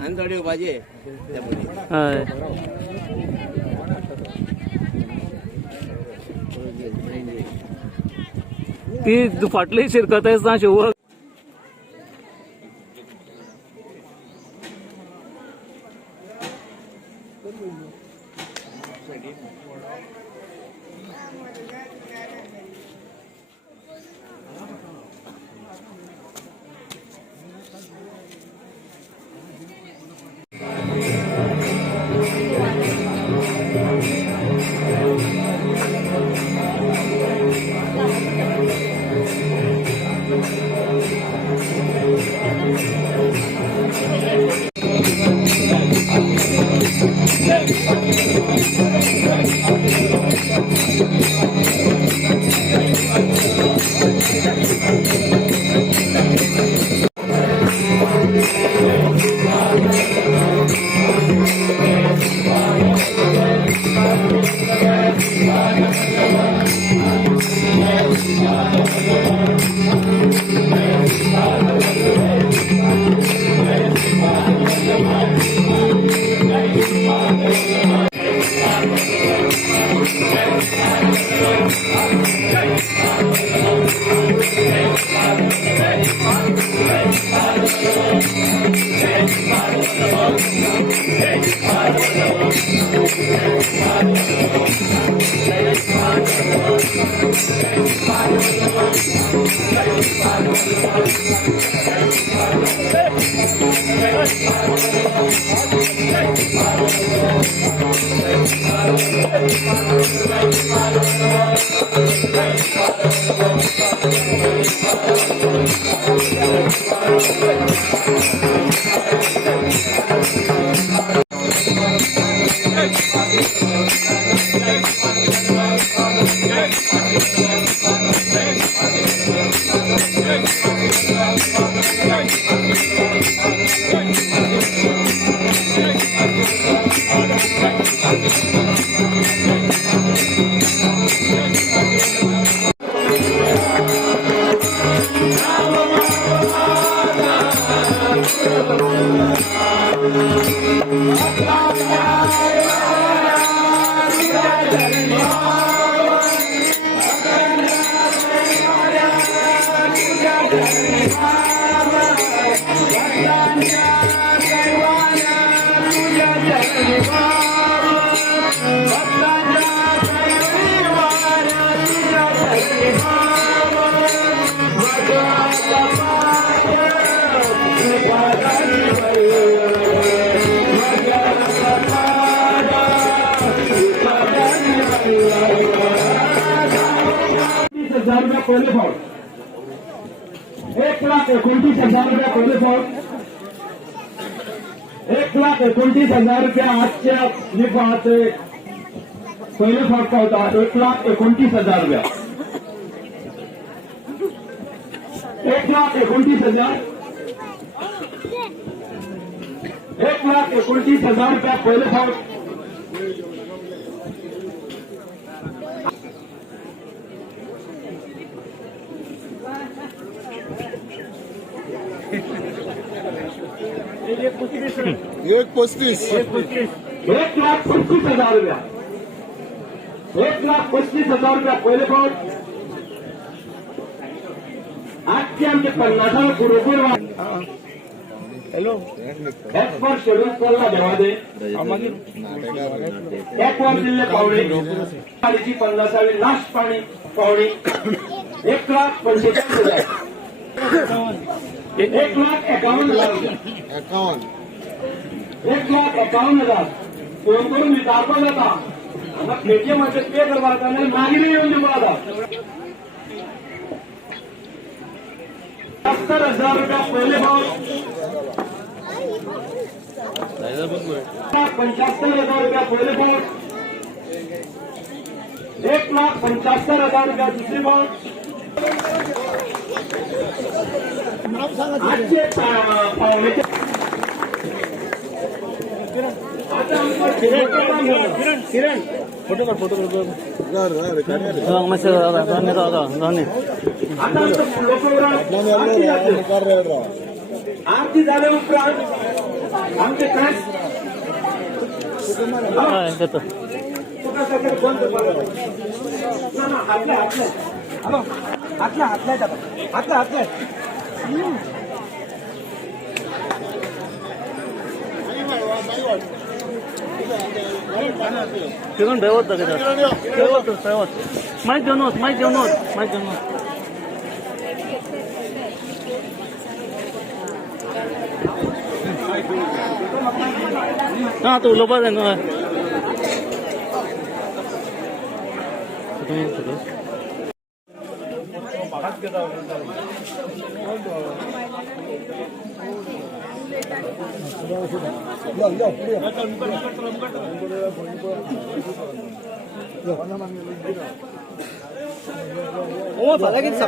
आणि भाजी आहे. त्यामध्ये. हय. ती फाटली शिरकत आहेस ना शिव? फॉल एक लाख एकोणतीस हज़ार रुपये फॉल एक लाख एकोणतीस हज़ार रुपये आजच्या विभागाचे पहिले फॉल होता. एक लाख एकोणतीस हज़ार रुपया. एक लाख एकोणतीस हज़ार. एक लाख एकोणतीस हज़ार रुपया पहिले एक पस्तीस. एक लाख पस्तीस हजार रुपया एक लाख पस्तीस हजार रुपया पहिले पण आजचे आमचे पन्नासावे पुरेपूर हॅलो. एक वर्ष शेड्यूल कॉलला देवा दे एक वर दिले पावणे. पन्नासावी लास्ट पाणी पावणे. एक लाख पंचेचाळीस हजार. एक लाख एकावन्न हज़ार। एकावन्न एक लाख एकावन्न हज़ार। फ़ोन करून दाखवलं का मग पेटीएम पे करता मागणी येऊन देऊ आता. सत्तर हज़ार रुपया पहिले भाव. पंच्याहत्तर हज़ार रुपया पहिले भाव. एक लाख पंच्याहत्तर हज़ार रुपया दुसरी भाव. आजचे पा- पावणेचे आता आमचं शेवटचं काम झालं. मग मस्त दोन्ही दोन्ही आता लोकवरात आरती झाल्या उपरांत आमचे काय काय देतो हातला हातला हातला हातला तिकडून ठेवत का ठेवत ठेवत माहीत घेऊन होत माहीत घेऊन होत माहीत घेऊन होत हा तू लोबा आहे ना 오 바닥에 사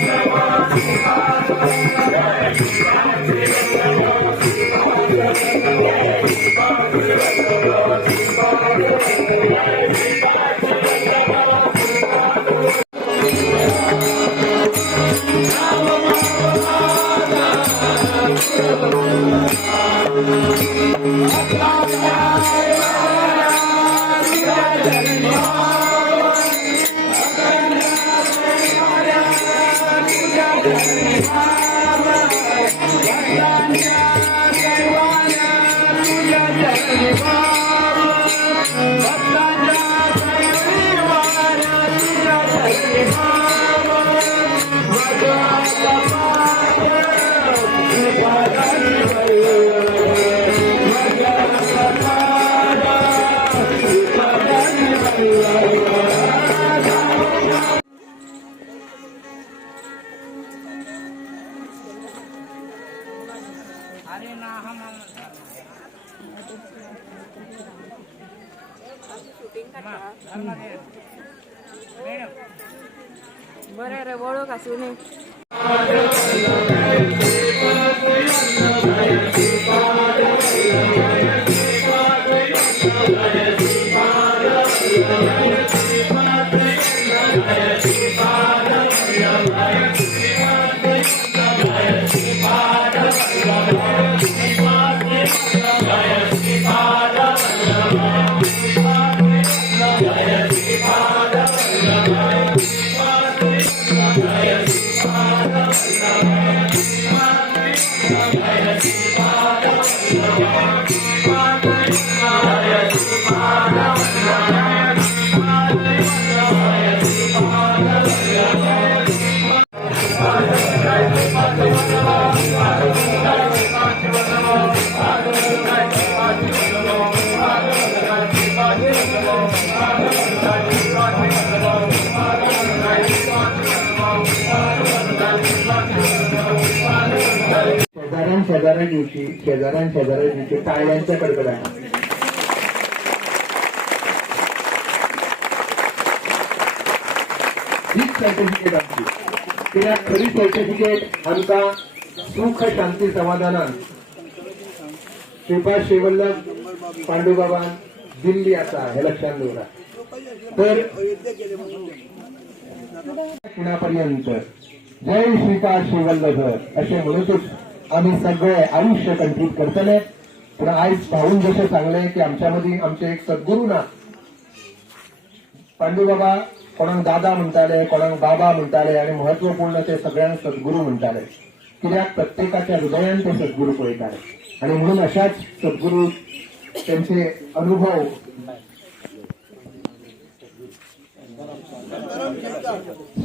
बरं रे ओळख का सुने शेजाऱ्यां शेजाऱ्या दिवशी शेजाऱ्यां शेजाऱ्या दिवशी टाळ्यांच्या कडकडाट हीच सर्टिफिकेट आमची. कित्याक खरी सर्टिफिकेट आमकां सुख शांती समाधानान. श्रीपाद श्रीवल्लभ पांडुबाबान दिल्ली आसा हे लक्षात दवरा तर कुणापर्यंत जय श्रीकांत श्रीवल्लभ असे म्हणूनच आम्ही सगळे आयुष्य कंप्लीट करतले. पूण आयज भाऊन जशें सांगलें की आमच्या मदीं आमचे एक सद्गुरू ना. पांडू बाबा कोणाक दादा म्हणटाले कोणाक बाबा म्हणटाले आणि महत्त्वपूर्ण ते सगळ्यांक सद्गुरू म्हणटाले कित्याक? प्रत्येकाच्या हृदयान ते सद्गुरू पळयताले आणि म्हणून अशाच सद्गुरू त्यांचे अनुभव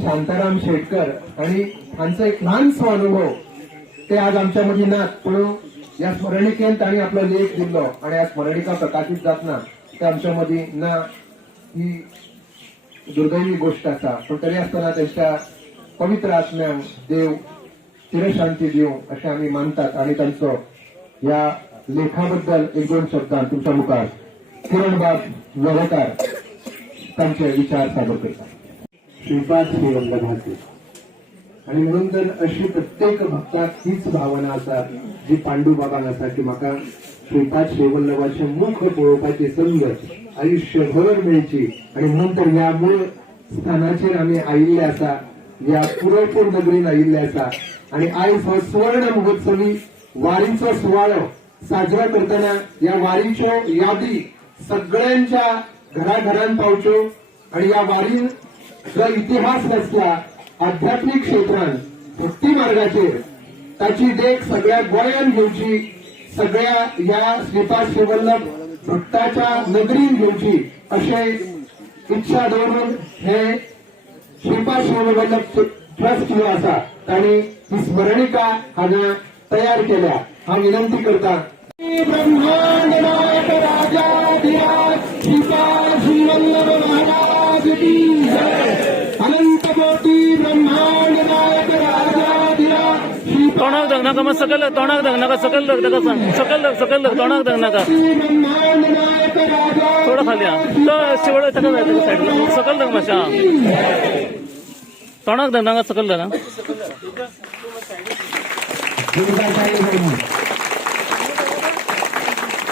शांताराम शेटकर आणि हांचो एक ल्हानसो अनुभव ते आज आमच्या मधी नात पूण या स्मरणिकेंत तांणी आपलो लेख दिल्लो आणि ह्या स्मरणिका प्रकाशीत जातना ते आमच्या मदीं ना ही दुर्दैवी गोष्ट आसा पूण तरी आसतना तेंच्या पवित्र आत्म्यांक देव चिरशांती दिवं अशें आमी मानतात आनी तांचो ह्या लेखा बद्दल एक दोन शब्दांत तुमच्या मुखार किरणबाब वरकार तांचे विचार सादर करतात. श्रीपाद श्रीरंग वल्लभाचे आणि म्हणून तर अशी प्रत्येक भक्ताक हीच भावना आसा जी पांडू बाबान आसा की म्हाका श्रीपाद शेवल्लवाचे मुख पळोवपाची संद आयुष्यभर मेळची आणि म्हणून तर ह्या मूळ स्थानाचेर आमी आयिल्ले आसा ह्या पुरवपूर नगरीन आयिल्ले आसा. आणि आयज हो सुवर्ण महोत्सवी वारीचो सुवाळो साजरा करताना या वारीच्यो यादी सगळ्यांच्या घराघरांत पावच्यो. आणि या वारीन जो इतिहास रचला आध्यात्मिक क्षेत्रांत भक्ती मार्गाचेर ताची देख सगळ्या गोंयांत घेवची सगळ्या ह्या श्रीपाद श्रीवल्लभ भक्ताच्या नगरीन घेवची अशें इच्छा दवरून हे श्रीपाद श्रीवल्लभ ट्रस्ट जो आसा तांणी ही स्मरणिका हांगा तयार केल्या. हांव विनंती करता ब्रह्मांड नायक राजाधिराज श्रीपाद श्रीवल्लभ महाराज की तोंडाक धग नाका मात सकयल तोंडाक धग नाका सकयल धग ताका सांग. सकयल लग सकयल लग तोंडाक धग नाका. थोडं खाली हा तो शेवळ ताका जाय ताका सायडीन सकयल धग मातशें हा तोंडाक धग नाका सकयल धग. हा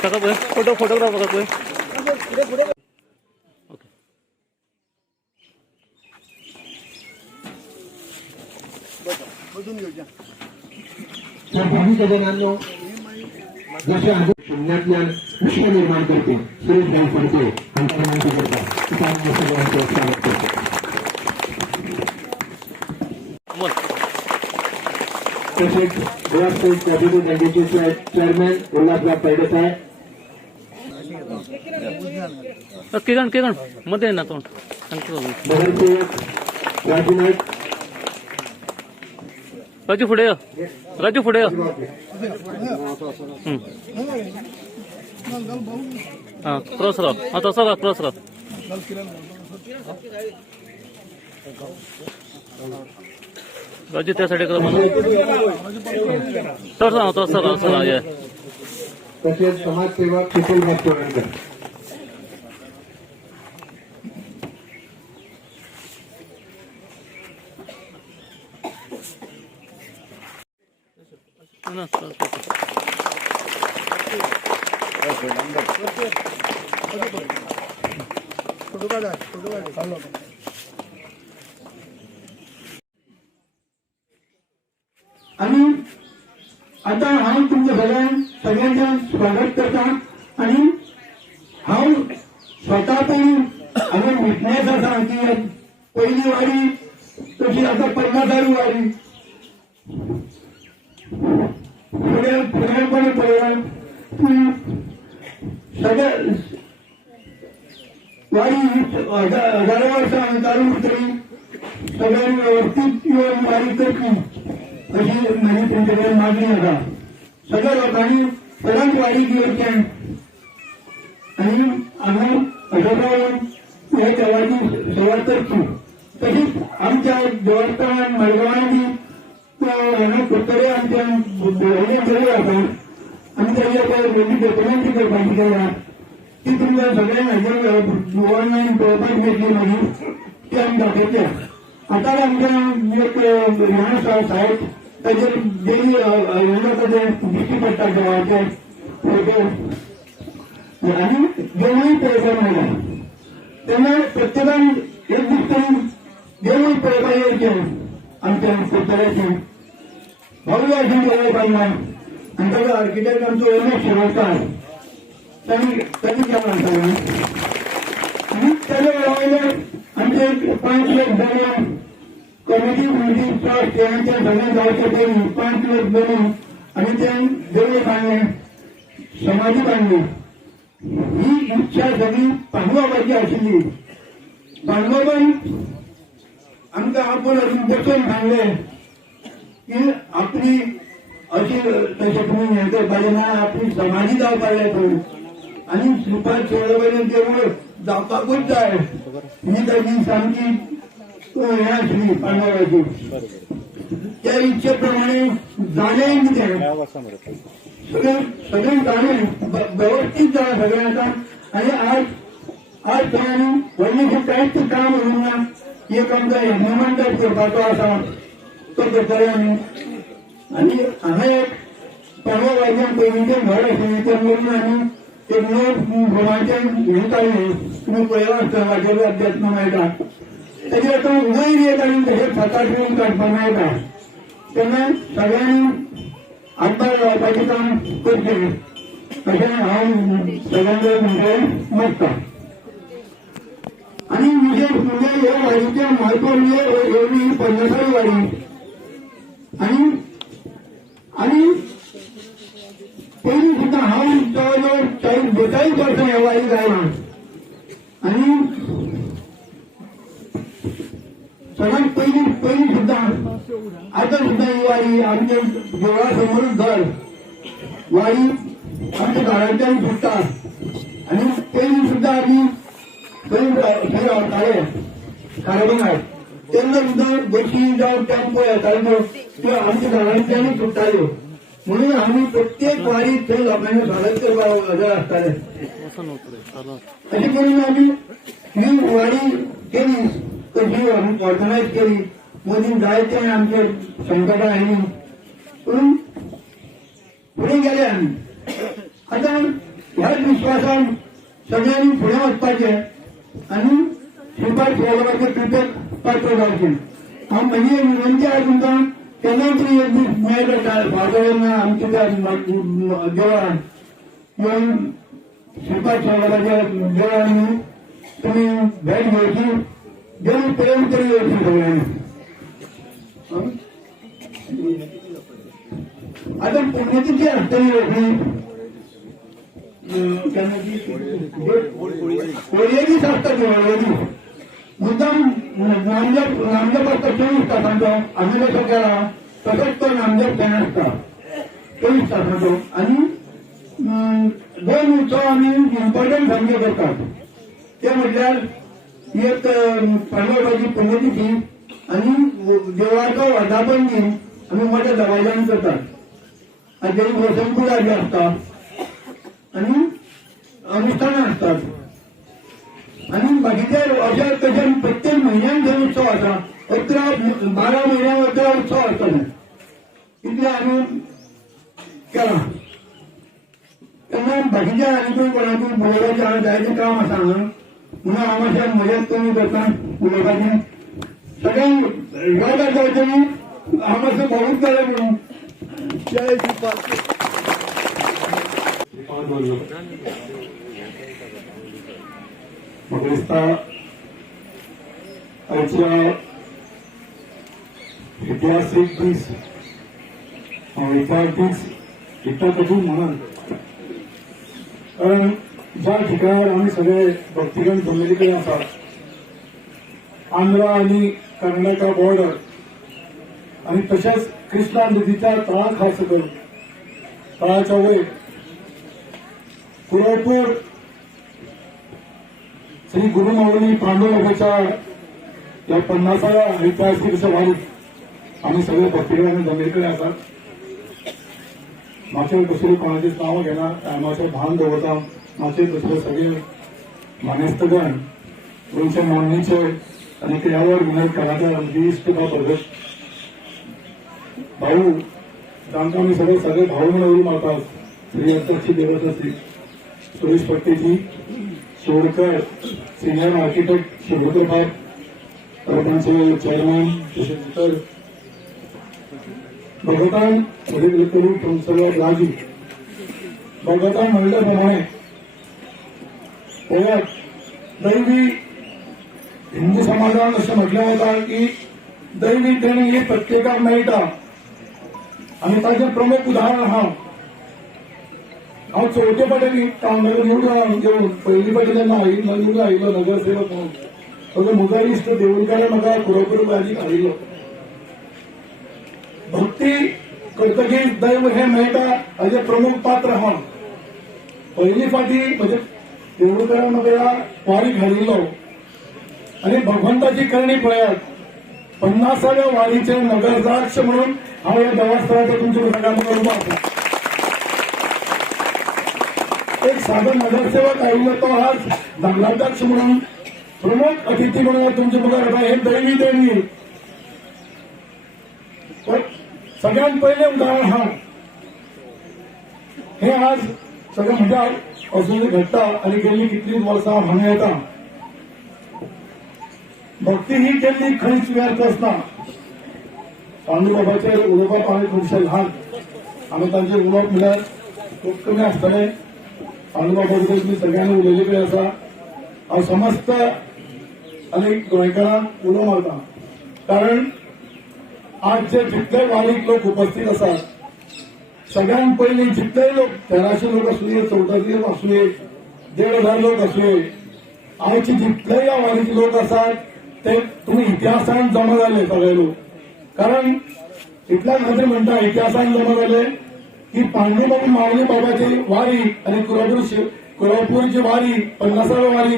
ताका पळय फोटो फोटोग्राफ ताका पळय त्या भावी जनांनो जसे आधी शून्यातल्यान विश्व निर्माण करते सुरेश भाई फडके सगळ्यांचं स्वागत करतो. तसेच स्टेट कॅबिनेट बँकेचे चेअरमॅन उल्हासराव पैडेसाहेब किरण किरणमध्ये ना तोंड. सांगतो राजू नाईक राजू पुढे राजू पुढे हा क्रॉस राव. हा तसो राव क्रॉस राव. राजू त्यासाठी करा कर तसं राहा तसं राहा तसं राव समाजसेवक सुशील आणि आता हांव तुमच्या सगळ्या सगळ्यांचं स्वागत करता आणि हांव स्वतः पण हांवें विटनेस आसा की पहिली वारी तशी आता पन्नासावी वारी. फुडें फुडेंपणी पळयला की सगळ्या वारी हजार हजारो वर्सां चालू सगळ्यांनी व्यवस्थित येवन वारी करतील अशी माझी तुमच्याकडे मागणी आसा सगळ्या लोकांनी परत वारी घेवचें आणि आम्ही अशोकरावान हे देवाची सेवा करतो तशीच आमच्या देवस्थान मडगांवां बी हांगा आमच्या भोवणे बरे आसा आमी ताची वेगळी डॉक्युमेंट्री करपाची केल्या ती तुमच्या सगळ्यांना ऑनलाईन पळोवपाक मेळटली मागीर ती आमी दाखयतले आता आमच्या एक हें आसा सायट ताचेर डेली हें ताचें दिश्टी पडटा देवाचे. फोटो आणि देवूय पळोवपाक मेळटा तेन्ना प्रत्येकान एक दीस तरी देवूय पळोवपाक येवचें आमच्या कुडतऱ्याचें भव्य अशें देवूळ बांदलां आनी ताका आर्किटेक्ट आमचो उमेश शिरोडकार त्यांनी तांणी केलां. सांगलें आणि त्याच्या वयले आमचे पाच पांच लोक बरे कमिटी कमिटी ट्रस्ट यांच्या सगळ्या गावच्या पयलीं पाच लोक बरे म्हणजे आणि ते देवळे बांधले समाधी बांधली. ही इच्छा सगळी पांडवाबाची आशिल्ली पांडवाबाई आमकां आपण अजून बसून सांगले की आपली अशी तशें तुमी हें करपाचें ना आपली समाधी जावपाक जाय आणि श्रीपाद शिवराबाई देवूळ जावपाकूच जाय ही ताची सामकी या श्री पांडवाची त्या इच्छेप्रमाणे जाणे जालें कितें सगळे सगळें जालें ब- व्यवस्थीत जालें सगळें आज आज थंय व्हडलेशें काहीच काम उरूंक ना एक आमकां हेमंत करपाचो असा तो करतले आणि आनी हांगा एक परवा वायद्यान पयलींचें घर आशिल्लें तें मोडून आमी एक नव भोवाचें हें काडलें तुमी पळयलां आसता वाटेर अध्यात्म मेळटा तेजे आतां वयर येत आनी तशें सात आठ रूम काडपाक मेळटा तेन्ना सगळ्यांनी हातभार लावपाचें काम करचें अशें हांव सगळ्यांक म्हणजे मागता आणि विशेष म्हणजे या वाडीचे महत्त्व म्हणजे एवढी पन्नासावी वाडी आणि आणि पयलीं सुद्दां हा जवळ जवळ चाळीस बेचाळीस वर्ष एवढा एक आहे आणि सगळ्यात पहिली पहिली सुद्धा आता सुद्धा ही आमच्या देवळासमोरच घर वाडी आमच्या घराच्यान सुट्टा आणि पहिली सुद्धा आम्ही थंय थंय रावताले कारवार तेन्ना सुद्धा बशी जावं कारण किंवा त्यो आमच्या घरांतल्यानच म्हणून आमी प्रत्येक वारी ते लोकांना स्वागत करपाक हजर आसताले अशें करून आमी ही वारी केली कशी आमी ऑर्गनायज केली. मदीं जायते आमचे संकटां आयलीं पूण फुडें गेले आमी आतां ह्याच विश्वासान सगळ्यांनी फुडें वचपाचें आनी श्रीपाद शिवराबाचे कृपेक पात्र जावचें हांव म्हजी विनंती आहे तुमकां केन्नाय तरी एक दीस मेळटा फादर आमच्या त्या देवळान येवन श्रीपाद शिवराबाच्या देवळान न्हू तुमी भेट घेवची देव प्रेम करी येवची सगळ्यांनी हं? आतां पुण्यतिथी आसतली रोखडी मुद्दाम नामदेव नामदेव आसता चोवीस तासांचो आमी कसो केला तसंच तो नामदेव फेन आसता चोवीस तासांचो आनी अं, दोन उत्सव आम्ही इम्पॉर्टंट सामके करतात ते म्हटल्यार एक अं, पुण्यतिथी आणि देवळाचो वर्धापन दिन आम्ही मोठ्या दबाज्यान करतात. आणि तेजी वसंतपुरा जी आसता आनी अनुष्ठानां आसतात आनी बाकीचे अशे तशे प्रत्येक म्हयन्यान थंय उत्सव आसा अकरा बारा म्हयन्या अकरा उत्सव आसतले इतले आमी केला तेन्ना बाकीच्या आनी कोणाकूय उलोवपाचें हांव जायतें काम आसा हांगा म्हणून हांव मातशें मदत कमी करता उलोवपाचें सगळ्यांक योगा जावचें न्ही. हांव मातसो भोगूच जालें म्हणून जय श्रीपाद म्हाका दिसता आयच्या इतिहासीक दीस दीस इतलो कठीण म्हणून कारण ज्या ठिकाणावर आमी सगळे भक्तिगण जमिल्ले कडेन आंध्रा आनी कर्नाटका बॉर्डर आनी तशेंच कृष्णा नदीच्या तळा खास सकयल तळाच्या वयर कुरळपूर श्री गुरुमाऊली पांडुरंगाच्या या पन्नासाव्या ऐतिहासिक अशा आम्ही सगळे भक्तिवान जमेकडे आसात मागचे दुसरे कोणाचीच नावं घेणार टायमाचे भान दवरता मागचे दुसरे सगळे मानेस्तगण गोंयचे मांडणीचे आनी क्रियावळ विनोद कराटे आमची इश्ट का प्रदेश भाऊ तांकां आमी सगळे सगळे भाऊ म्हणून उडी मारतात श्री अध्यक्ष देवस्वस्ती सुरेश पट्टेजी. सोडकर सिनियर आर्किटेक्ट शिवडकर साहेब तांचे चेअरमॅन तसेच भगतान वडील करून राजू. भगतान म्हणल्याप्रमाणे पळयात दैवी हिंदू समाजात असं म्हटलं होतं की दैवी देणे ही प्रत्येकाक मेळटा आणि ताचे प्रमुख उदाहरण हा हांव चवथे फावटी कामगार निवडून घेवन पयली फावटी जेन्ना आई निवडून आयलो नगरसेवक म्हणून. म्हणजे इष्ट देवळकाने म्हाका खरोखर म्हाजी हाडिल्लो भक्ती करतकीर दैव हे मेळटा हाजे प्रमुख पात्र हांव पहिली फाटी म्हणजे देवळकारान म्हाका वारी घालिल्लो आणि भगवंताची करणी पळयात पन्नासाव्या वारीचे नगरदाक्ष म्हणून हांव या देवस्थानाच्या तुमच्या सगळ्यांना एक साधा नगरसेवक आयिल्लो तो आज नगराध्यक्ष म्हणून प्रमुख अतिथी म्हणून तुमच्या मुखार हे दैवी देणगी हो, सगळ्यात पहिले उदाहरण हा. हे आज सगळं म्हज्या अजून घडटा आणि गेली कितलीच वर्सां हांगा येता भक्ती ही केल्ली खंयच व्यर्थ आसना पांडुबाबाचेर उलोवप हांवें खुबशे ल्हान हांवें तांचेर उलोवप म्हळ्यार खूब कमी आसतलें पांडुबाबा बद्दल तुमी सगळ्यांनी उलयलेले आसा हांव समस्त आनी गोंयकारांक उलो मारता. कारण आज जे जितले वारीक लोक उपस्थित आसात सगळ्यांत पयलीं जितले लोक तेराशे लोक असले चौदाशे असले देड हजार लोक असले आयचे जितले या वारीचे लोक आसात ते तुम्ही इतिहासान जमा झाले सगळे लोक. कारण इतल्या खातीर म्हणटा इतिहासान जमा झाले ही पांडुबाबू माऊली बाबाची वारी आणि कुरापूर कुरापूरची वारी पन्नासाव्या वारी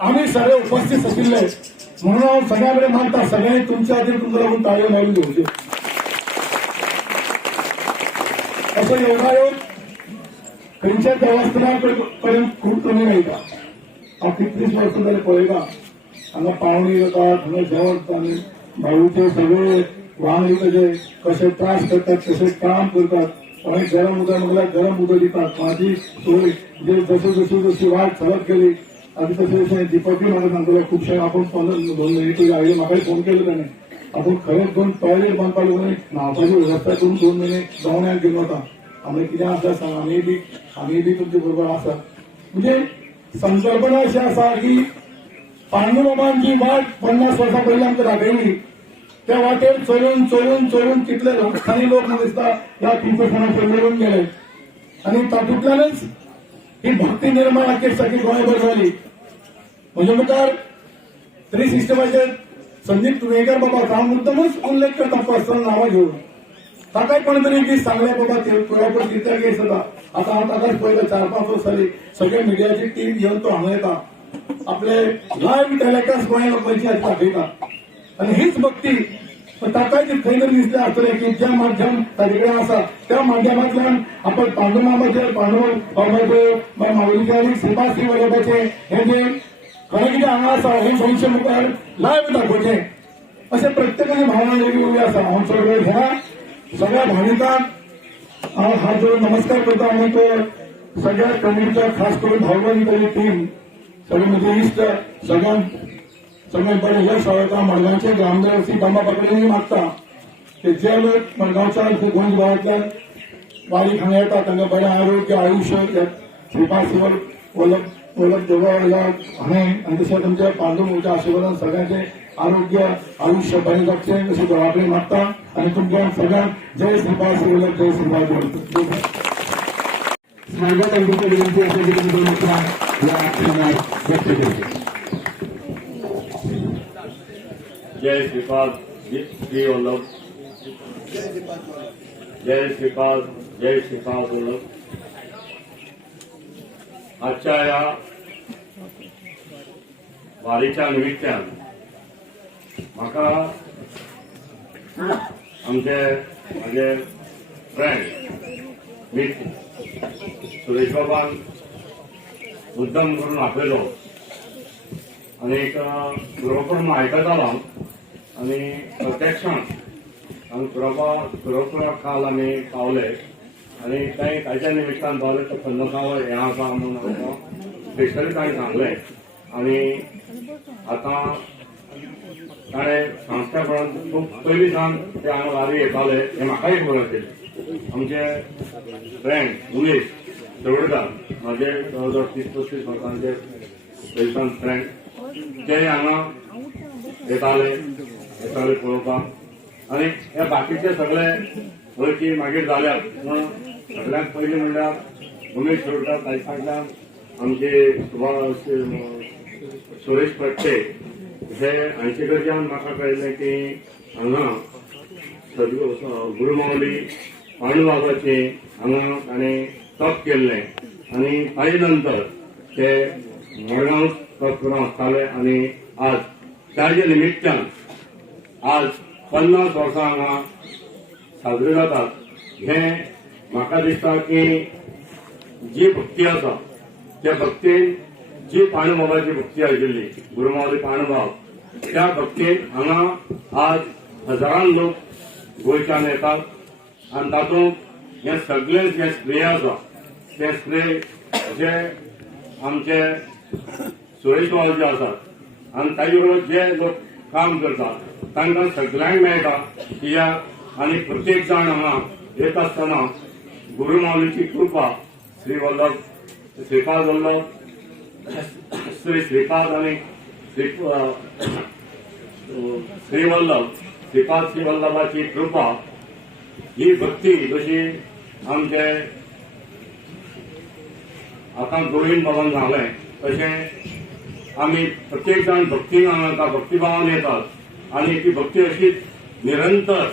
आम्ही सगळे उपस्थित असलेले म्हणून सगळ्याकडे मानता कडेन सगळ्यांनी तुमच्या खातीर तुमकां लागून ताळयो मारून घेवच्यो असं योगायोग खंयच्या देवस्थाना खूप खूब कमी का? हांव कितलींच वर्सां झाले पळयता हांगा पावणी येतात हांगा जेवण आनी भाऊचे सगळे वाहन कसे कशे त्रास करतात कसे काम करतात आणि गरम उदक म्हणल्यार गरम उदक दितात माझी सोय जे जशी जशी जशी वाट चलत गेली आनी तशें दीपकही मला म्हाका सांगतले खुबशे आपण पंदरा दोन मिनिट पयलीं आयले फोन केलो ताणें आपण खरंच दोन टॉयलेट बांदपाक लागून न्हावपाची वेवस्था करून दोन म्हयने गवण्याक गेलो होता. आम्ही कितें आसा सांग आमी बी आम्ही बी तुमचे बरोबर आसा म्हणजे संकल्पना अशी आसा की पांडुबाबांची वाट पन्नास वर्सां पयलीं आमकां त्या वाटेर चलून चलून चलून तिथले स्थानिक लोक दिसता ह्या तीर्थस्थानाचेर मेळून गेले. आनी तातूंतल्यानच ही भक्ती निर्माण अखेर सगळी गोंयभर जाली म्हजे मुखार थ्री सिस्टमाचे संदीप तुवेकर बाबा काम मुद्दमच उल्लेख करता पर्सनल नांवां घेऊन. ताकाय कोण तरी दीस सांगले बाबा ते प्रॉपर चित्र घेत जाता आता हांव ताकाच पयलं चार पांच वर्स जाली सगळे मिडियाची टीम घेवन तो हांगा येता. आपले लायव्ह टेलिकास्ट गोंय लोकांची आज दाखयता आणि हीच भक्ती. ताकायची थैर खंय तरी दिसले आसतले की ज्या माध्यम ताजे कडेन आसा त्या माध्यमांतल्यान आपण पांडुमाबाचे पांडुबाबाचे माऊलीचे आनी श्रीपाद श्री वल्लभाचे हे जे खरें कितें हांगा आसा हे गोंयचे मुखार लायव्ह दाखोवचें अशें प्रत्येकाची भावना वेगळी वेगळी आसा हांव चड वेळ ह्या सगळ्या भाविकांक हांव हात जोडून नमस्कार करता आनी तो सगळ्या कमिटीच्या खास करून भावना टीम सगळे म्हजे इश्ट सगळ्यांक सगळ्यात बरें यश आवडटा मडगांवचे ग्रामदेव श्री बाबा मागता ते जे लोक मडगांवच्या गोंय गांवांतल्यान वारी हांगा येतात. त्यांना बरे आरोग्य आयुष्य श्रीपाद शिवर वल्लभ वल्लभ देवा हांवें आनी तशें तुमच्या पांडुमूच्या आशिर्वादान सगळ्यांचे आरोग्य आयुष्य बरें जगचें अशें जबाबदारी मागता. आणि तुमकां सगळ्यांक जय श्रीपाद श्री वल्लभ जय श्रीपाद वल्लभ माझ्या कंपनीच्या विनंती असेल की तुम्ही दोन मित्र या क्षणात व्यक्त करते जय श्रीपाद श्री वल्लभ जय श्रीपाद जय श्रीपाद वल्लभ आजच्या या वारीच्या निमित्तान म्हाका आमचे म्हजे फ्रेंड मित्र सुरेश बाबान मुद्दम करून आपयलो आणि एक खरोखर आयकतालो आणि प्रत्यक्षान आमी खुरोपा खुरोपुरा काल आमी पावले. आणि काही ताच्या निमित्तान पावले तर खंडकाव हें आसा म्हणून आमकां स्पेशली ताणें सांगलें आणि आता ताणें सांगच्या प्रमाण खूब पयलीं सावन ते हांगा वारी येताले हें म्हाकाय खबर आशिल्लें आमचे फ्रेंड उमेश शेवडकार म्हाजे जवळ जवळ तीस पस्तीस वर्सांचे पयसान फ्रेंड ते हांगा येताले येताले पळोवपाक आनी हे बाकीचे सगळे वळखी मागीर जाल्यात पूण सगळ्यांत पयलीं म्हणल्यार उमेश शेवडकार ताचे फाटल्यान आमचे सुभाष सुरेश पट्टे हे हांचे कडच्यान म्हाका कळलें की हांगा सद्गुरू गुरुमावली पांडुबाबाचे हांगा ताणें तप केल्लें आनी ताजे नंतर ते मडगांव तप करून आणि आनी आज ताजे निमित्तान आज पन्नास वर्सां हांगा साजरे जातात. हे म्हाका दिसता की जी भक्ती आसा त्या भक्तीन जी पाणुबाबाची भक्ती आशिल्ली गुरुमावली पाणुबाब त्या भक्तीन हांगा आज हजारान लोक गोंयच्यान येतात. आनी तातूंत हे सगळे जे स्प्रे आसा ते स्प्रे जे आमचे सुरेशवाल जे आसात. आनी ताजे बरोबर जे लोक काम करतात तांकां सगळ्यांक मेळटा किया आनी प्रत्येक जाण हांगा येत आसतना गुरुमावलीची कृपा श्री वल्लभ श्रीपाद वल्लभ श्री श्रीपाद आणि श्री श्री वल्लभ श्रीपाद श्री वल्लभाची कृपा ही भक्ती जशी आमचे आता गोविंद बाबान सांगलें तशें आमी प्रत्येक जाण भक्तीन हांगा येतात. आनी ती भक्ती अशी निरंतर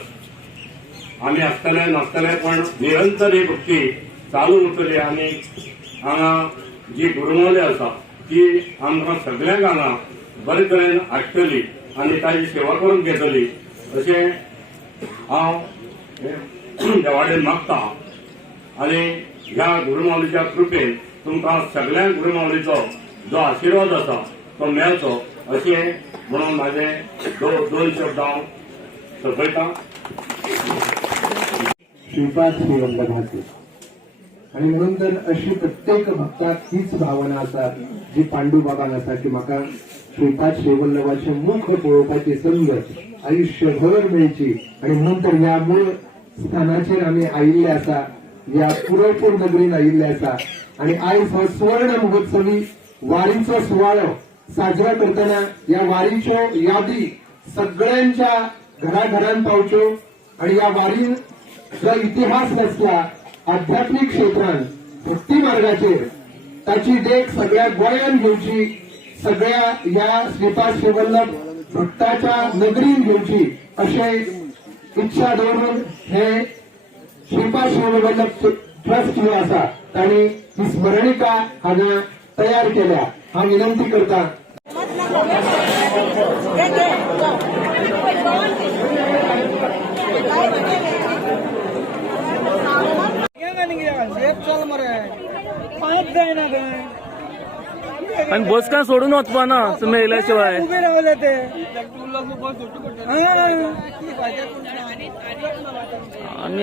आमी आसतले नासतले पण निरंतर ही भक्ती चालू उरतली आनी हांगा जी गुरुमावली आसा ती आमकां सगळ्यांक हांगा बरे तरेन हाडटली आनी ताची सेवा करून घेतली. अशें हांव देवा देवाडेन मागता. आनी ह्या गुरुमावलीच्या कृपेन तुमकां सगळ्या गुरुमावलीचो जो आशिर्वाद आसा तो मेळचो अशें म्हणून माझे दोन शब्द हांव सोंपयतां. श्रीपाद श्री वल्लभाचे आणि म्हणून तर अशी प्रत्येक भक्ताक हीच भावना आसा जी पांडू बाबान आसा की म्हाका श्रीपाद श्रीवल्लभाचे मुख पळोवपाची संद आयुष्यभर मेळची. आणि म्हणून तर ह्या मूळ स्थानाचेर आमी आयिल्ले आसा ह्या पुरयपूर नगरीन आयिल्ले आसा आणि आयज हो सुवर्ण महोत्सवी वारीचो सुवाळो साजरा करताना या वारीच्यो यादी सगळ्यांच्या घराघरांत पावच्यो आणि या वारीचा इतिहास रचला आध्यात्मिक क्षेत्रांत भक्ती मार्गाचेर ताची देख सगळ्या गोंयान घेवची सगळ्या ह्या श्रीपाद श्रीवल्लभ भक्ताच्या नगरीन घेवची अशें इच्छा दवरून हे श्रीपाद श्रीवल्लभ ट्रस्ट जो आसा तांणी ही स्मरणिका हांगा तयार केल्या. हांव विनंती करता आणि बसका सोडून वचपा ना तुम्ही येयल्या शिवाय उभे रावले ते. हा. आणि